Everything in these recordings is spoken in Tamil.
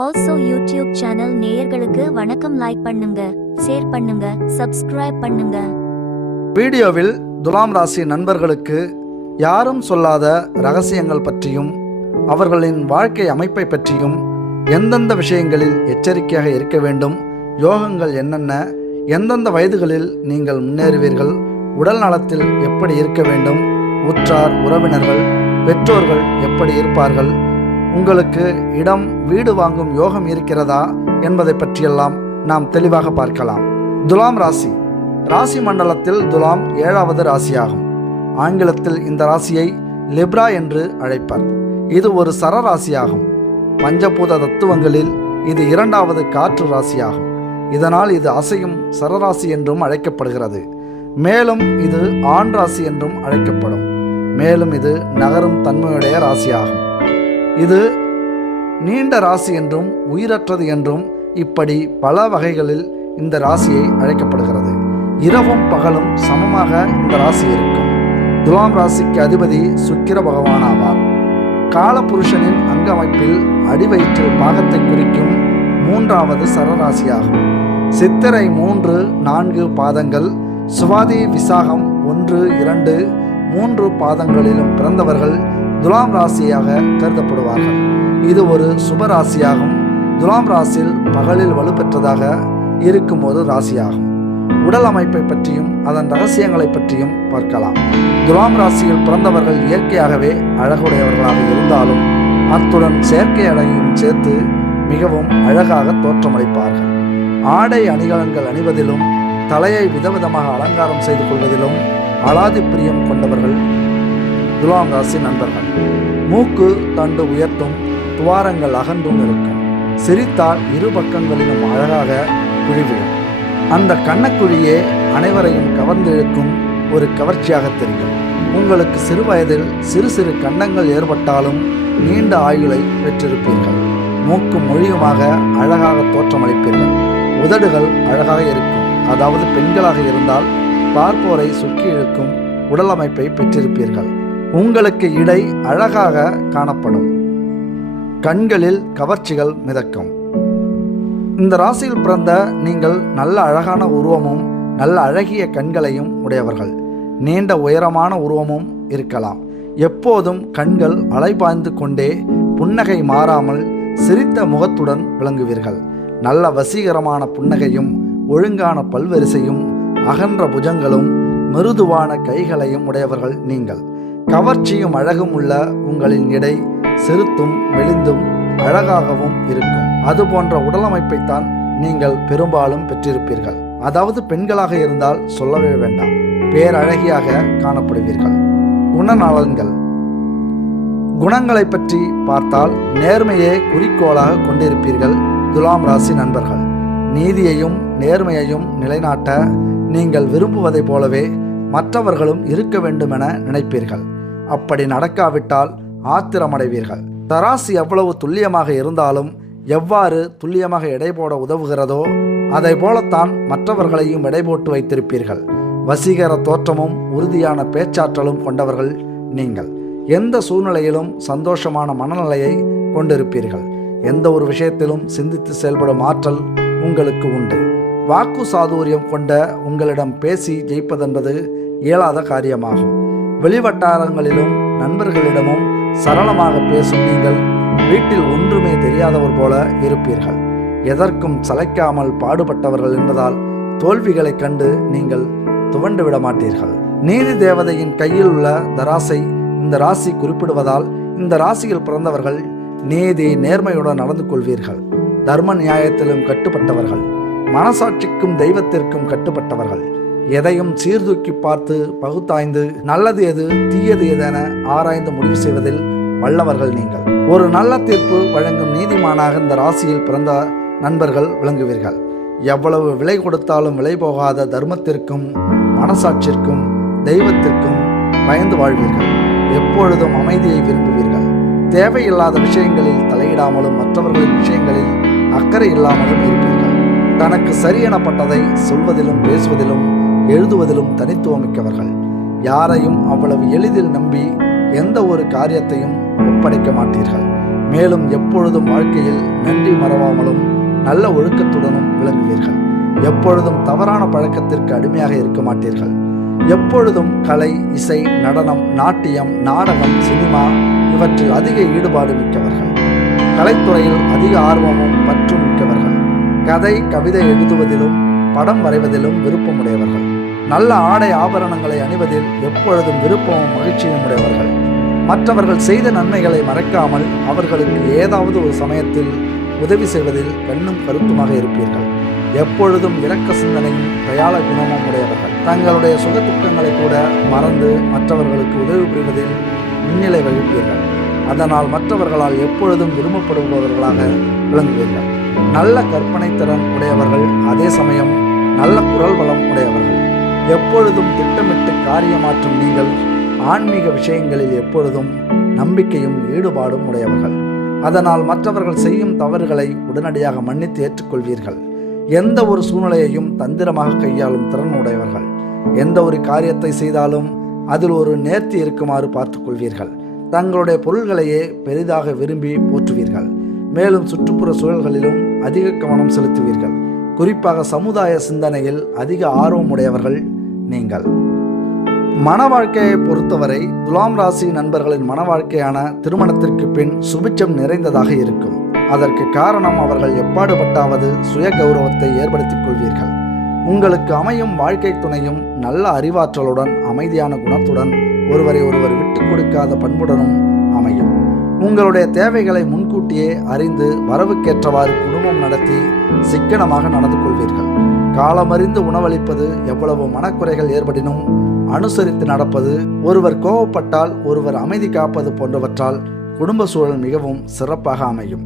ஆல்சோ யூடியூப் சேனல் நேயர்களுக்கு வணக்கம். லைக் பண்ணுங்க, ஷேர் பண்ணுங்க, சப்ஸ்கிரைப் பண்ணுங்க. வீடியோவில் துலாம் ராசி நண்பர்களுக்கு யாரும் சொல்லாத ரகசியங்கள் பற்றியும் அவர்களின் வாழ்க்கை அமைப்பை பற்றியும் எந்தெந்த விஷயங்களில் எச்சரிக்கையாக இருக்க வேண்டும், யோகங்கள் என்னென்ன, எந்தெந்த வயதுகளில் நீங்கள் முன்னேறுவீர்கள், உடல் நலத்தில் எப்படி இருக்க வேண்டும், உற்றார் உறவினர்கள் பெற்றோர்கள் எப்படி இருப்பார்கள், உங்களுக்கு இடம் வீடு வாங்கும் யோகம் இருக்கிறதா என்பதை பற்றியெல்லாம் நாம் தெளிவாக பார்க்கலாம். துலாம் ராசி ராசி மண்டலத்தில் துலாம் 7வது ராசியாகும். ஆங்கிலத்தில் இந்த ராசியை லிப்ரா என்று அழைப்பர். இது ஒரு சரராசியாகும். பஞ்சபூத தத்துவங்களில் இது 2வது காற்று ராசியாகும். இதனால் இது அசையும் சரராசி என்றும் அழைக்கப்படுகிறது. மேலும் இது ஆண் ராசி என்றும் அழைக்கப்படும். மேலும் இது நகரும் தன்மையுடைய ராசியாகும். இது நீண்ட ராசி என்றும் உயிரற்றது என்றும் இப்படி பல வகைகளில் இந்த ராசியை அழைக்கப்படுகிறது. இரவும் பகலும் சமமாக இந்த ராசி இருக்கும். துலாம் ராசிக்கு அதிபதி சுக்கிர பகவான் ஆவார். காலபுருஷனின் அங்கமைப்பில் அடிவயிற்றில் பாகத்தை குறிக்கும் 3வது சரராசியாகும். சித்திரை 3, 4 பாதங்கள், சுவாதி விசாகம் 1, 2, 3 பாதங்களிலும் பிறந்தவர்கள் துலாம் ராசியாக கருதப்படுவார்கள். இது ஒரு சுபராசியாகும். துலாம் ராசியில் பகலில் வலுப்பெற்றதாக இருக்கும் ஒரு ராசியாகும். உடல் அமைப்பை பற்றியும் அதன் ரகசியங்களை பற்றியும் பார்க்கலாம். துலாம் ராசியில் பிறந்தவர்கள் இயற்கையாகவே அழகுடையவர்களாக இருந்தாலும் அத்துடன் செயற்கை அழகையும் சேர்த்து மிகவும் அழகாக தோற்றமளிப்பார்கள். ஆடை அணிகலன்கள் அணிவதிலும் தலையை விதவிதமாக அலங்காரம் செய்து கொள்வதிலும் அலாதி பிரியம் கொண்டவர்கள் துலாம் ராசி நண்பர்கள். மூக்கு தண்டு உயர்த்தும், துவாரங்கள் அகன்றும் இருக்கும். சிரித்தால் இரு பக்கங்களிலும் அழகாக குழிவிடும். அந்த கண்ணக்குழியே அனைவரையும் கவர்ந்திழுக்கும் ஒரு கவர்ச்சியாக தெரியும். உங்களுக்கு சிறு வயதில் சிறு சிறு கண்டங்கள் ஏற்பட்டாலும் நீண்ட ஆயுளை பெற்றிருப்பீர்கள். மூக்கும் மொழியுமாக அழகாக தோற்றமளிப்பீர்கள். உதடுகள் அழகாக இருக்கும். அதாவது பெண்களாக இருந்தால் பார்ப்போரை சுற்றி இழுக்கும் உடல் அமைப்பை பெற்றிருப்பீர்கள். உங்களுக்கு இடை அழகாக காணப்படும். கண்களில் கவர்ச்சிகள் மிதக்கும். இந்த ராசியில் பிறந்த நீங்கள் நல்ல அழகான உருவமும் நல்ல அழகிய கண்களையும் உடையவர்கள். நீண்ட உயரமான உருவமும் இருக்கலாம். எப்போதும் கண்கள் அலைபாய்ந்து கொண்டே புன்னகை மாறாமல் சிரித்த முகத்துடன் விளங்குவீர்கள். நல்ல வசீகரமான புன்னகையும் ஒழுங்கான பல்வரிசையும் அகன்ற புஜங்களும் மிருதுவான கைகளையும் உடையவர்கள் நீங்கள். கவர்ச்சியும் அழகும் உள்ள உங்களின் இடை சிறுத்தும் மெலிந்தும் அழகாகவும் இருக்கும். அது போன்ற உடலமைப்பைத்தான் நீங்கள் பெரும்பாலும் பெற்றிருப்பீர்கள். அதாவது பெண்களாக இருந்தால் சொல்லவே வேண்டாம், பேரழகியாக காணப்படுவீர்கள். குணநலன்கள். குணங்களை பற்றி பார்த்தால் நேர்மையே குறிக்கோளாக கொண்டிருப்பீர்கள் துலாம் ராசி நண்பர்கள். நீதியையும் நேர்மையையும் நிலைநாட்ட நீங்கள் விரும்புவதைப் போலவே மற்றவர்களும் இருக்க வேண்டுமென நினைப்பீர்கள். அப்படி நடக்காவிட்டால் ஆத்திரமடைவீர்கள். தராசு எவ்வளவு துல்லியமாக இருந்தாலும் எவ்வாறு துல்லியமாக எடை போட உதவுகிறதோ அதை போலத்தான் மற்றவர்களையும் எடை போட்டு வைத்திருப்பீர்கள். வசீகர தோற்றமும் உறுதியான பேச்சாற்றலும் கொண்டவர்கள் நீங்கள். எந்த சூழ்நிலையிலும் சந்தோஷமான மனநிலையை கொண்டிருப்பீர்கள். எந்த ஒரு விஷயத்திலும் சிந்தித்து செயல்படும் ஆற்றல் உங்களுக்கு உண்டு. வாக்கு சாதுரியம் கொண்ட உங்களிடம் பேசி ஜெயிப்பதென்பது இயலாத காரியமாகும். வெளிவட்டாரங்களிலும் நண்பர்களிடமும் சரளமாக பேசும் நீங்கள் வீட்டில் ஒன்றுமே தெரியாதவர் போல இருப்பீர்கள். எதற்கும் சளைக்காமல் பாடுபட்டவர்கள் என்பதால் தோல்விகளை கண்டு நீங்கள் துவண்டு விட மாட்டீர்கள். நீதி தேவதையின் கையில் உள்ள தராசை இந்த ராசி குறிப்பிடுவதால் இந்த ராசியில் பிறந்தவர்கள் நீதி நேர்மையுடன் நடந்து கொள்வீர்கள். தர்ம நியாயத்திலும் கட்டுப்பட்டவர்கள். மனசாட்சிக்கும் தெய்வத்திற்கும் கட்டுப்பட்டவர்கள். எதையும் சீர்தூக்கி பார்த்து பகுத்தாய்ந்து நல்லது எது தீயது எதென ஆராய்ந்து முடிவு செய்வதில் வல்லவர்கள் நீங்கள். ஒரு நல்ல தீர்ப்பு வழங்கும் நீதிமானாக இந்த ராசியில் பிறந்த நண்பர்கள் விளங்குவீர்கள். எவ்வளவு விலை கொடுத்தாலும் விலை போகாத தர்மத்திற்கும் மனசாட்சிற்கும் தெய்வத்திற்கும் பயந்து வாழ்வீர்கள். எப்பொழுதும் அமைதியை விரும்புவீர்கள். தேவையில்லாத விஷயங்களில் தலையிடாமலும் மற்றவர்களின் விஷயங்களில் அக்கறை இல்லாமலும் இருப்பீர்கள். தனக்கு சரியெனப்பட்டதை சொல்வதிலும் பேசுவதிலும் எழுதுவதிலும் தனித்துவமிக்கவர்கள். யாரையும் அவ்வளவு எளிதில் நம்பி எந்த ஒரு காரியத்தையும் ஒப்படைக்க மாட்டீர்கள். மேலும் எப்பொழுதும் வாழ்க்கையில் நன்றி மறவாமலும் நல்ல ஒழுக்கத்துடனும் விளங்குவீர்கள். எப்பொழுதும் தவறான பழக்கத்திற்கு அடிமையாக இருக்க மாட்டீர்கள். எப்பொழுதும் கலை, இசை, நடனம், நாட்டியம், நாடகம், சினிமா இவற்றில் அதிக ஈடுபாடு மிக்கவர்கள். கலைத்துறையில் அதிக ஆர்வமும் பற்றும் மிக்கவர்கள். கதை, கவிதை எழுதுவதிலும் படம் வரைவதிலும் விருப்பமுடையவர்கள். நல்ல ஆடை ஆபரணங்களை அணிவதில் எப்பொழுதும் விருப்பமும் மகிழ்ச்சியும் உடையவர்கள். மற்றவர்கள் செய்த நன்மைகளை மறக்காமல் அவர்களுக்கு ஏதாவது ஒரு சமயத்தில் உதவி செய்வதில் கண்ணும் கருத்துமாக இருப்பீர்கள். எப்பொழுதும் இரக்க சிந்தனையும் தயாள குணமும் உடையவர்கள். தங்களுடைய சுக துக்கங்களை கூட மறந்து மற்றவர்களுக்கு உதவி புரிவதில் முன்னிலை வகிப்பீர்கள். அதனால் மற்றவர்களால் எப்பொழுதும் விரும்பப்படுபவர்களாக விளங்குவீர்கள். நல்ல கற்பனை திறன் உடையவர்கள், அதே சமயம் நல்ல குரல் வளம் உடையவர்கள். எப்பொழுதும் திட்டமிட்டு காரியமாற்றும் நீங்கள் ஆன்மீக விஷயங்களில் எப்பொழுதும் நம்பிக்கையும் ஈடுபாடும் உடையவர்கள். அதனால் மற்றவர்கள் செய்யும் தவறுகளை உடனடியாக மன்னித்து ஏற்றுக்கொள்வீர்கள். எந்த ஒரு சூழ்நிலையையும் தந்திரமாக கையாளும் திறன் உடையவர்கள். எந்த ஒரு காரியத்தை செய்தாலும் அதில் ஒரு நேர்த்தி இருக்குமாறு பார்த்துக்கொள்வீர்கள். தங்களுடைய பொருள்களையே பெரிதாக விரும்பி போற்றுவீர்கள். மேலும் சுற்றுப்புற சூழல்களிலும் அதிக கவனம் செலுத்துவீர்கள். குறிப்பாக சமுதாய சிந்தனையில் அதிக ஆர்வம் உடையவர்கள் நீங்கள். மன வாழ்க்கையை பொறுத்தவரை துலாம் ராசி நண்பர்களின் மன வாழ்க்கையான திருமணத்திற்கு பின் சுபிட்சம் நிறைந்ததாக இருக்கும். அதற்கு காரணம் அவர்கள் எப்பாடுபட்டாவது சுய கௌரவத்தை ஏற்படுத்திக் கொள்வீர்கள். உங்களுக்கு அமையும் வாழ்க்கை துணையும் நல்ல அறிவாற்றலுடன், அமைதியான குணத்துடன், ஒருவரை ஒருவர் விட்டுக் கொடுக்காத பண்புடனும் அமையும். உங்களுடைய தேவைகளை முன்கூட்டியே அறிந்து வரவுக்கேற்றவாறு குடும்பம் நடத்தி சிக்கனமாக நடந்து கொள்வீர்கள். காலமறிந்து உணவளிப்பது, எவ்வளவு மனக்குறைகள் ஏற்படினும் அனுசரித்து நடப்பது, ஒருவர் கோபப்பட்டால் ஒருவர் அமைதி காப்பது போன்றவற்றால் குடும்ப சூழல் மிகவும் சிறப்பாக அமையும்.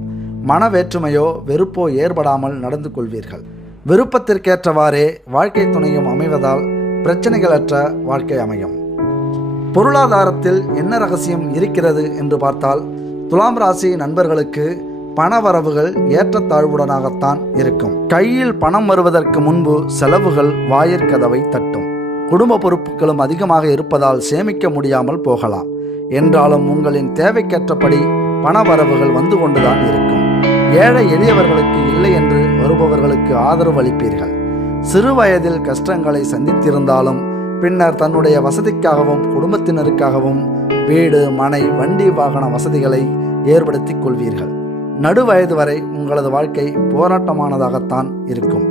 மன வேற்றுமையோ வெறுப்போ ஏற்படாமல் நடந்து கொள்வீர்கள். விருப்பத்திற்கேற்றவாறே வாழ்க்கை துணையும் அமைவதால் பிரச்சனைகளற்ற வாழ்க்கை அமையும். பொருளாதாரத்தில் என்ன ரகசியம் இருக்கிறது என்று பார்த்தால், துலாம் ராசி நண்பர்களுக்கு பண வரவுகள் ஏற்றத்தாழ்வுடனாகத்தான் இருக்கும். கையில் பணம் வருவதற்கு முன்பு செலவுகள் வாயிற்கதவை தட்டும். குடும்ப பொறுப்புகளும் அதிகமாக இருப்பதால் சேமிக்க முடியாமல் போகலாம். என்றாலும் உங்களின் தேவைக்கேற்றபடி பண வரவுகள் வந்து கொண்டுதான் இருக்கும். ஏழை எளியவர்களுக்கு இல்லை என்று வருபவர்களுக்கு ஆதரவு அளிப்பீர்கள். சிறு வயதில் கஷ்டங்களை சந்தித்திருந்தாலும் பின்னர் தன்னுடைய வசதிக்காகவும் குடும்பத்தினருக்காகவும் வீடு, மனை, வண்டி, வாகன வசதிகளை ஏற்படுத்தி கொள்வீர்கள். நடுவயது வரை உங்களது வாழ்க்கை போராட்டமானதாகத்தான் இருக்கும்.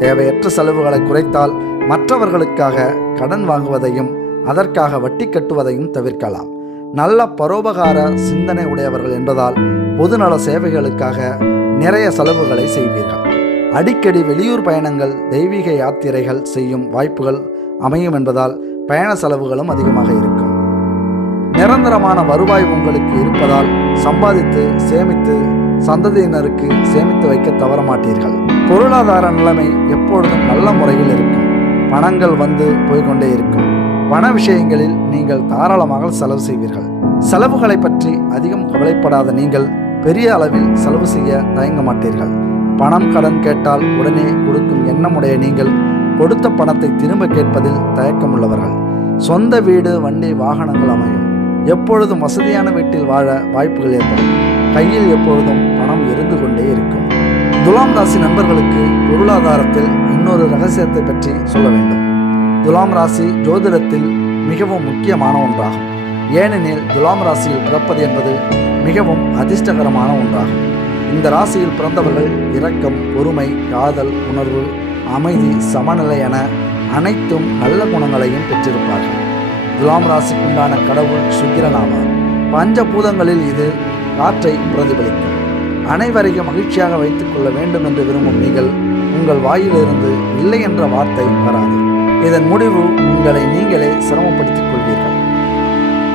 தேவையற்ற செலவுகளை குறைத்தால் மற்றவர்களுக்காக கடன் வாங்குவதையும் அதற்காக வட்டி கட்டுவதையும் தவிர்க்கலாம். நல்ல பரோபகார சிந்தனை உடையவர்கள் என்பதால் பொதுநல சேவைகளுக்காக நிறைய செலவுகளை செய்வீர்கள். அடிக்கடி வெளியூர் பயணங்கள், தெய்வீக யாத்திரைகள் செய்யும் வாய்ப்புகள் அமையும் என்பதால் பயண செலவுகளும் அதிகமாக இருக்கும். நிரந்தரமான வருவாய் உங்களுக்கு இருப்பதால் சம்பாதித்து சேமித்து சந்ததியினருக்கு சேமித்து வைக்க தவறமாட்டீர்கள். பொருளாதார நிலைமை எப்பொழுதும் நல்ல முறையில் இருக்கும். பணங்கள் வந்து போய்கொண்டே இருக்கும். பண விஷயங்களில் நீங்கள் தாராளமாக செலவு செய்வீர்கள். செலவுகளை பற்றி அதிகம் கவலைப்படாத நீங்கள் பெரிய அளவில் செலவு செய்ய தயங்க மாட்டீர்கள். பணம் கடன் கேட்டால் உடனே கொடுக்கும் எண்ணமுடைய நீங்கள் கொடுத்த பணத்தை திரும்ப கேட்பதில் தயக்கமுள்ளவர்கள். சொந்த வீடு, வண்டி, வாகனங்கள் அமையும். எப்பொழுதும் வசதியான வீட்டில் வாழ வாய்ப்புகள் ஏற்படும். கையில் எப்பொழுதும் பணம் இருந்து கொண்டே இருக்கும். துலாம் ராசி நண்பர்களுக்கு பொருளாதாரத்தில் இன்னொரு ரகசியத்தை பற்றி சொல்ல வேண்டும். துலாம் ராசி ஜோதிடத்தில் மிகவும் முக்கியமான ஒன்றாகும். ஏனெனில் துலாம் ராசியில் பிறப்பது என்பது மிகவும் அதிர்ஷ்டகரமான ஒன்றாகும். இந்த ராசியில் பிறந்தவர்கள் இரக்கம், பொறுமை, காதல் உணர்வு, அமைதி, சமநிலை என அனைத்தும் நல்ல குணங்களையும் பெற்றிருப்பார்கள். துலாம் ராசிக்குண்டான கடவுள் சுக்கிரன் ஆவார். பஞ்சபூதங்களில் இது காற்றை பிரதிபலிக்கும். அனைவரையும் மகிழ்ச்சியாக வைத்துக் கொள்ள வேண்டும் என்று விரும்பும் நீங்கள் உங்கள் வாயிலிருந்து இல்லை என்ற வார்த்தை வராது. இதன் முடிவு உங்களை நீங்களே சிரமப்படுத்திக் கொள்வீர்கள்.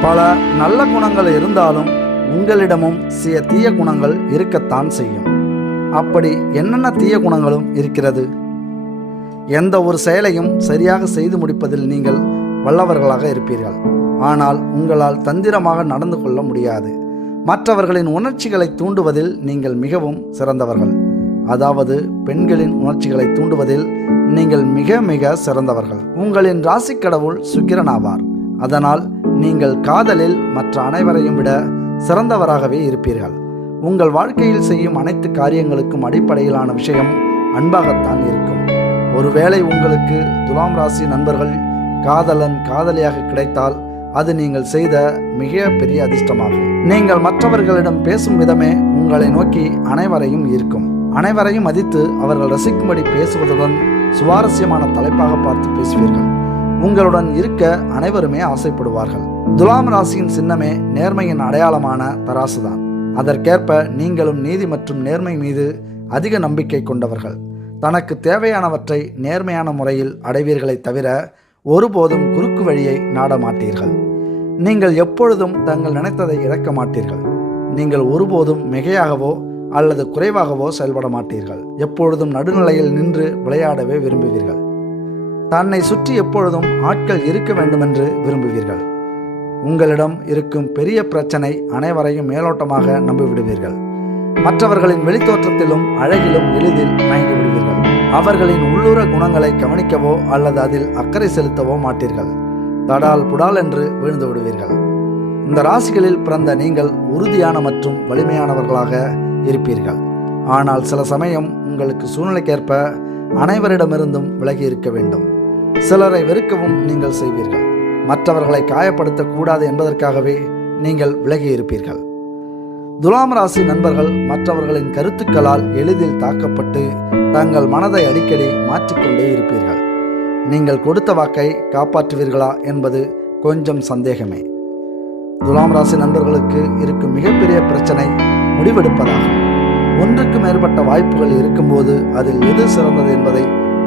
பல நல்ல குணங்கள் இருந்தாலும் உங்களிடமும் சில தீய குணங்கள் இருக்கத்தான் செய்யும். அப்படி என்னென்ன தீய குணங்களும் இருக்கிறது? எந்த ஒரு செயலையும் சரியாக செய்து முடிப்பதில் நீங்கள் வல்லவர்களாக இருப்பீர்கள். ஆனால் உங்களால் தந்திரமாக நடந்து கொள்ள முடியாது. மற்றவர்களின் உணர்ச்சிகளை தூண்டுவதில் நீங்கள் மிகவும் சிறந்தவர்கள். அதாவது பெண்களின் உணர்ச்சிகளை தூண்டுவதில் நீங்கள் மிக மிக சிறந்தவர்கள். உங்களின் ராசி கடவுள் சுக்கிரன் ஆவார். அதனால் நீங்கள் காதலில் மற்ற அனைவரையும் விட சிறந்தவராகவே இருப்பீர்கள். உங்கள் வாழ்க்கையில் செய்யும் அனைத்து காரியங்களுக்கும் அடிப்படையிலான விஷயம் அன்பாகத்தான் இருக்கும். ஒருவேளை உங்களுக்கு துலாம் ராசி நண்பர்கள் காதலன் காதலியாக கிடைத்தால் அது நீங்கள் செய்த மிக பெரிய அதிர்ஷ்டமாகும். நீங்கள் மற்றவர்களிடம் பேசும் விதமே உங்களை நோக்கி அனைவரையும் ஈர்க்கும். அனைவரையும் மதித்து அவர்கள் ரசிக்கும்படி பேசுவதுடன் சுவாரஸ்யமான தலைப்பாக பார்த்து பேசுவீர்கள். உங்களுடன் இருக்க அனைவருமே ஆசைப்படுவார்கள். துலாம் ராசியின் சின்னமே நேர்மையின் அடையாளமான தராசுதான். அதற்கேற்ப நீங்களும் நீதி மற்றும் நேர்மை மீது அதிக நம்பிக்கை கொண்டவர்கள். தனக்கு தேவையானவற்றை நேர்மையான முறையில் அடைவீர்களே தவிர ஒருபோதும் குறுக்கு வழியை நாட மாட்டீர்கள். நீங்கள் எப்பொழுதும் தங்கள் நினைத்ததை இழக்க மாட்டீர்கள். நீங்கள் ஒருபோதும் மிகையாகவோ அல்லது குறைவாகவோ செயல்பட மாட்டீர்கள். எப்பொழுதும் நடுநிலையில் நின்று விளையாடவே விரும்புவீர்கள். தன்னை சுற்றி எப்பொழுதும் ஆட்கள் இருக்க வேண்டுமென்று விரும்புவீர்கள். உங்களிடம் இருக்கும் பெரிய பிரச்சனை அனைவரையும் மேலோட்டமாக நம்பிவிடுவீர்கள். மற்றவர்களின் வெளித்தோற்றத்திலும் அழகிலும் எளிதில் மயங்கி விடுவீர்கள். அவர்களின் உள்ளூர குணங்களை கவனிக்கவோ அல்லது அதில் அக்கறை செலுத்தவோ மாட்டீர்கள். தடால் புடால் என்று வீழ்ந்து விடுவீர்கள். இந்த ராசிகளில் பிறந்த நீங்கள் உறுதியான மற்றும் வலிமையானவர்களாக இருப்பீர்கள். ஆனால் சில சமயம் உங்களுக்கு சூழ்நிலைக்கேற்ப அனைவரிடமிருந்தும் விலகி இருக்க வேண்டும். சிலரை வெறுக்கவும் நீங்கள் செய்வீர்கள். மற்றவர்களை காயப்படுத்தக்கூடாது என்பதற்காகவே நீங்கள் விலகி இருப்பீர்கள். துலாம் ராசி நண்பர்கள் மற்றவர்களின் கருத்துக்களால் எளிதில் தாக்கப்பட்டு தங்கள் மனதை அடிக்கடி மாற்றிக்கொண்டே இருப்பீர்கள். நீங்கள் கொடுத்த வாக்கை காப்பாற்றுவீர்களா என்பது கொஞ்சம் சந்தேகமே. துலாம் ராசி நண்பர்களுக்கு இருக்கும் மிகப்பெரிய பிரச்சனை முடிவெடுப்பதாகும். ஒன்றுக்கு மேற்பட்ட வாய்ப்புகள் இருக்கும்போது அதில் எது சிறந்தது என்பதை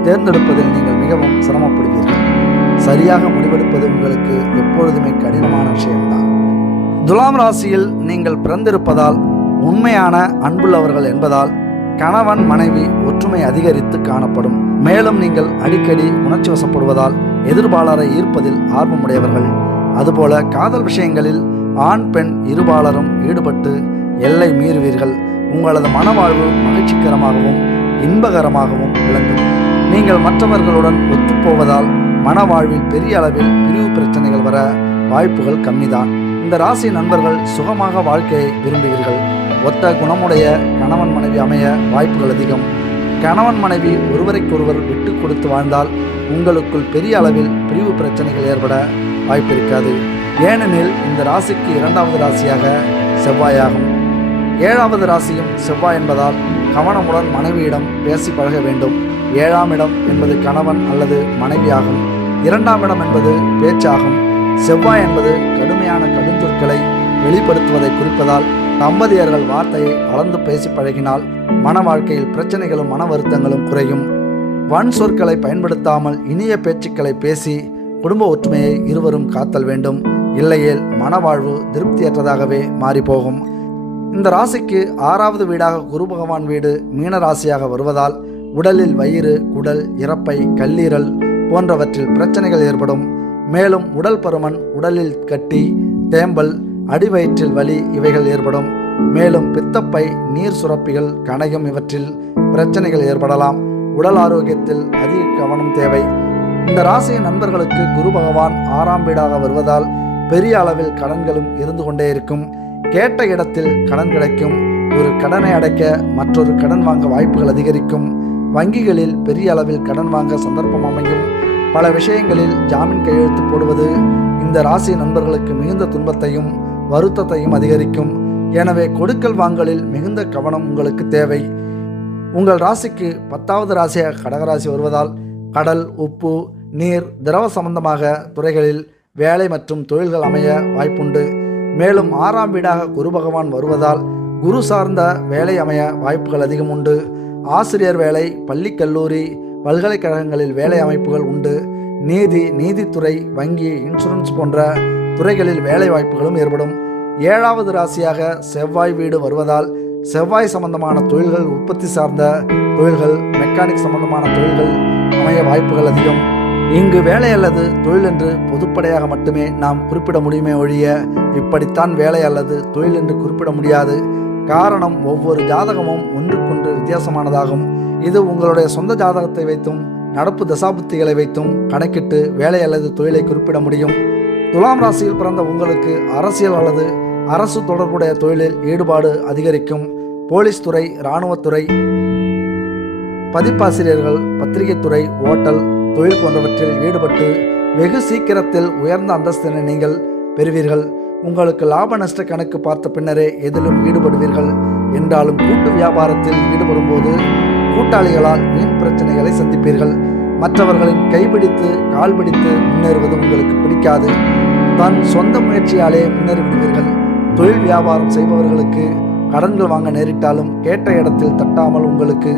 தேர்ந்தெடுப்பதில் நீங்கள் மிகவும் சிரமப்படுவீர்கள். சரியாக முடிவெடுப்பது உங்களுக்கு எப்பொழுதுமே கடினமான விஷயம்தான். துலாம் ராசியில் நீங்கள் பிறந்திருப்பதால் உண்மையான அன்புள்ளவர்கள் என்பதால் கணவன் மனைவி ஒற்றுமை அதிகரித்து காணப்படும். மேலும் நீங்கள் அடிக்கடி உணர்ச்சி வசப்படுவதால் எதிர்பாளரை ஈர்ப்பதில் ஆர்வமுடையவர்கள். அதுபோல காதல் விஷயங்களில் ஆண் பெண் இருபாலரும் ஈடுபட்டு எல்லை மீறுவீர்கள். உங்களது மனவாழ்வு மகிழ்ச்சிகரமாகவும் இன்பகரமாகவும் விளங்கும். நீங்கள் மற்றவர்களுடன் ஒத்துப்போவதால் மனவாழ்வில் பெரிய அளவில் பிரிவு பிரச்சனைகள் வர வாய்ப்புகள் கம்மிதான். இந்த ராசி நண்பர்கள் சுகமாக வாழ்க்கையை விரும்புவீர்கள். ஒத்த குணமுடைய கணவன் மனைவி அமைய வாய்ப்புகள் அதிகம். கணவன் மனைவி ஒருவருக்கொருவர் விட்டு கொடுத்து வாழ்ந்தால் உங்களுக்குள் பெரிய அளவில் பிரிவு பிரச்சனைகள் ஏற்பட வாய்ப்பிருக்காது. ஏனெனில் இந்த ராசிக்கு 2வது ராசியாக செவ்வாயாகும். 7வது ராசியும் செவ்வாய் என்பதால் கவனமுடன் மனைவியிடம் பேசி பழக வேண்டும். 7ஆம் இடம் என்பது கணவன் அல்லது மனைவியாகும். 2ஆம் இடம் என்பது பேச்சாகும். செவ்வாய் என்பது கடுமையான கடுஞ்சொற்களை வெளிப்படுத்துவதை குறிப்பதால் தம்பதியர்கள் வார்த்தையை அளந்து பேசி பழகினால் மன வாழ்க்கையில் பிரச்சனைகளும் மன வருத்தங்களும் குறையும். வன் சொற்களை பயன்படுத்தாமல் இனிய பேச்சுக்களை பேசி குடும்ப ஒற்றுமையை இருவரும் காத்தல் வேண்டும். இல்லையேல் மனவாழ்வு திருப்தியற்றதாகவே மாறிப்போகும். இந்த ராசிக்கு 6வது வீடாக குரு பகவான் வீடு மீன ராசியாக வருவதால் உடலில் வயிறு, குடல், இறப்பை, கல்லீரல் போன்றவற்றில் பிரச்சனைகள் ஏற்படும். மேலும் உடல் பருமன், உடலில் கட்டி, தேம்பல், அடிவயிற்றில் வலி இவைகள் ஏற்படும். மேலும் பித்தப்பை, நீர் சுரப்பிகள், கணையம் இவற்றில் பிரச்சனைகள் ஏற்படலாம். உடல் ஆரோக்கியத்தில் அதிக கவனம் தேவை. இந்த ராசியின் நண்பர்களுக்கு குரு பகவான் 6ஆம் வீடாக வருவதால் பெரிய அளவில் கடன்களும் இருந்து கொண்டே இருக்கும். கேட்ட இடத்தில் கடன் கிடைக்கும். ஒரு கடனை அடைக்க மற்றொரு கடன் வாங்க வாய்ப்புகள் அதிகரிக்கும். வங்கிகளில் பெரிய அளவில் கடன் வாங்க சந்தர்ப்பம் அமையும். பல விஷயங்களில் ஜாமீன் கையெழுத்து போடுவது இந்த ராசி நண்பர்களுக்கு மிகுந்த துன்பத்தையும் வருத்தத்தையும் அதிகரிக்கும். எனவே கொடுக்கல் வாங்கலில் மிகுந்த கவனம் உங்களுக்கு தேவை. உங்கள் ராசிக்கு 10வது ராசியாக கடகராசி வருவதால் கடல், உப்பு, நீர், திரவ சம்பந்தமாக துறைகளில் வேலை மற்றும் தொழில்கள் அமைய வாய்ப்புண்டு. மேலும் 6ஆம் வீடாக குரு பகவான் வருவதால் குரு சார்ந்த வேலை அமைய வாய்ப்புகள் அதிகம் உண்டு. ஆசிரியர் வேலை, பள்ளி கல்லூரி, பல்கலைக்கழகங்களில் வேலை அமைப்புகள் உண்டு. நீதித்துறை, வங்கி, இன்சூரன்ஸ் போன்ற துறைகளில் வேலை வாய்ப்புகளும் ஏற்படும். 7வது ராசியாக செவ்வாய் வீடு வருவதால் செவ்வாய் சம்பந்தமான தொழில்கள், உற்பத்தி சார்ந்த தொழில்கள், மெக்கானிக் சம்பந்தமான தொழில்கள் அமைய வாய்ப்புகள் அதிகம். இங்கு வேலை அல்லது தொழில் என்று பொதுப்படையாக மட்டுமே நாம் குறிப்பிட முடியுமே ஒழிய இப்படித்தான் வேலை அல்லது தொழில் என்று குறிப்பிட முடியாது. காரணம், ஒவ்வொரு ஜாதகமும் ஒன்றுக்கொன்று வித்தியாசமானதாகும். இது உங்களுடைய சொந்த ஜாதகத்தை வைத்தும் நடப்பு தசாபுத்திகளை வைத்தும் கணக்கிட்டு வேலை அல்லது தொழிலை குறிப்பிட முடியும். துலாம் ராசியில் பிறந்த உங்களுக்கு அரசியல் அல்லது அரசு தொடர்புடைய தொழிலில் ஈடுபாடு அதிகரிக்கும். போலீஸ் துறை, இராணுவத்துறை, பதிப்பாசிரியர்கள், பத்திரிகைத்துறை, ஓட்டல் தொழில் போன்றவற்றில் ஈடுபட்டு வெகு சீக்கிரத்தில் உயர்ந்த அந்தஸ்தினை நீங்கள் பெறுவீர்கள். உங்களுக்கு லாப நஷ்ட கணக்கு பார்த்த பின்னரே எதிலும் ஈடுபடுவீர்கள். என்றாலும் கூட்டு வியாபாரத்தில் ஈடுபடும் போது கூட்டாளிகளால் வீண் பிரச்சனைகளை சந்திப்பீர்கள். மற்றவர்களின் கைபிடித்து கால் பிடித்து முன்னேறுவது உங்களுக்கு பிடிக்காது. தன் சொந்த முயற்சியாலே முன்னேறிவிடுவீர்கள். தொழில் வியாபாரம் செய்பவர்களுக்கு கடன்கள் வாங்க நேரிட்டாலும் கேட்ட இடத்தில் தட்டாமல் உங்களுக்கு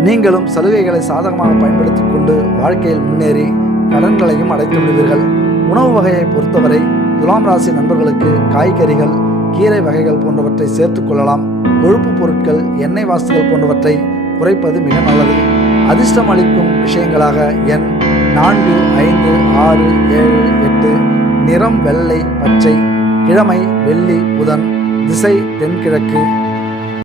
நீங்களும் சலுகைகளை சாதகமாக பயன்படுத்தி கொண்டு வாழ்க்கையில் முன்னேறி கடன்களையும் அடைத்து விடுவீர்கள். உணவு வகையை பொறுத்தவரை துலாம் ராசி நண்பர்களுக்கு காய்கறிகள், கீரை வகைகள் போன்றவற்றை சேர்த்துக் கொள்ளலாம். கொழுப்பு பொருட்கள், எண்ணெய் வாஸ்துகள் போன்றவற்றை குறைப்பது மிக நல்லது. அதிர்ஷ்டம் அளிக்கும் விஷயங்களாக எண் 4, 5, 6, 7, 8, நிறம் வெள்ளை, பச்சை, கிழமை வெள்ளி, புதன், திசை தென்கிழக்கு,